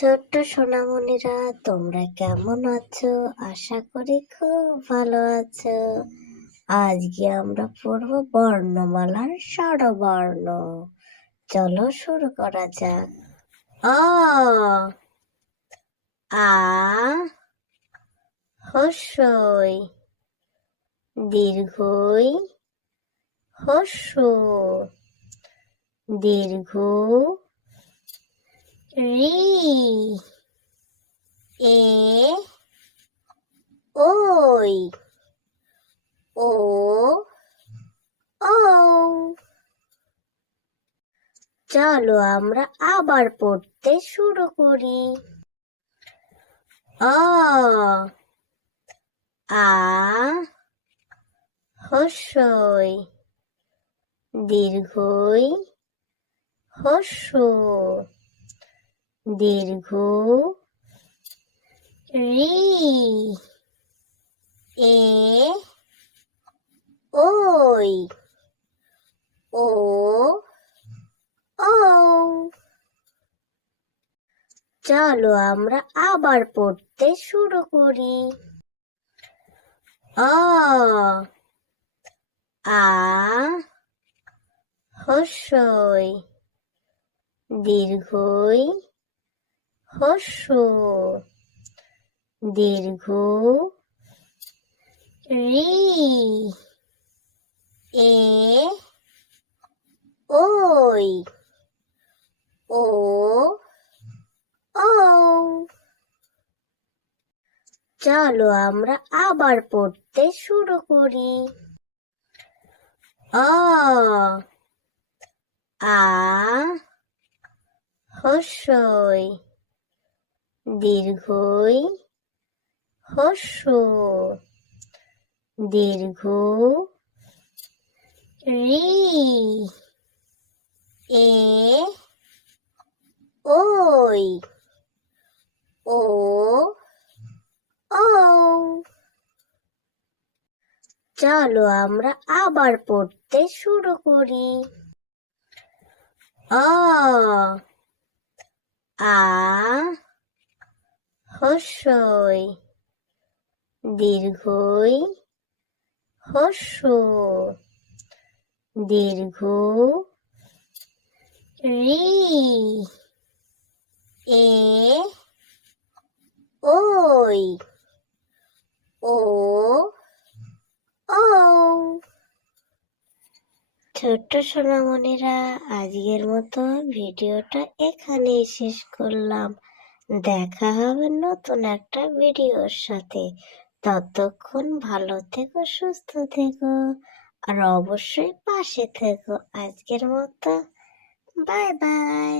ছোট্ট সোনামণিরা, তোমরা কেমন আছো? আশা করি খুব ভালো আছো। আজকে আমরা পড়ব বর্ণমালার স্বরবর্ণ। চলো শুরু করা যাক। অ, আ, হস্যই, দীর্ঘই, হস্য, দীর্ঘ রি এ ওই ও ও। চলো আমরা আবার পড়তে শুরু করি। অ, আ, হস্যই, দীর্ঘই হস্য, দীর্ঘ রি, এ ওই ও ও চলো আমরা আবার পড়তে শুরু করি। অ. আ. হস্যই। দীর্ঘই হস্য। দীর্ঘ রি। এ, ওই, ও ও। চলো আমরা আবার পড়তে শুরু করি। অ, আ, হস্যই, দীর্ঘই হস্য, দীর্ঘ রি এ ওই ও ও চলো আমরা আবার পড়তে শুরু করি। অ, আ, হস্যই, দীর্ঘই হস্য। দীর্ঘ রি এ ওই ও ও ছোট্ট সোনামণিরা, আজকের মতো ভিডিওটা এখানেই শেষ করলাম। দেখা হবে নতুন একটা ভিডিওর সাথে। ততক্ষণ ভালো থেকো, সুস্থ থেকো। আর অবশ্যই পাশে থেকো। আজকের মতো বাই বাই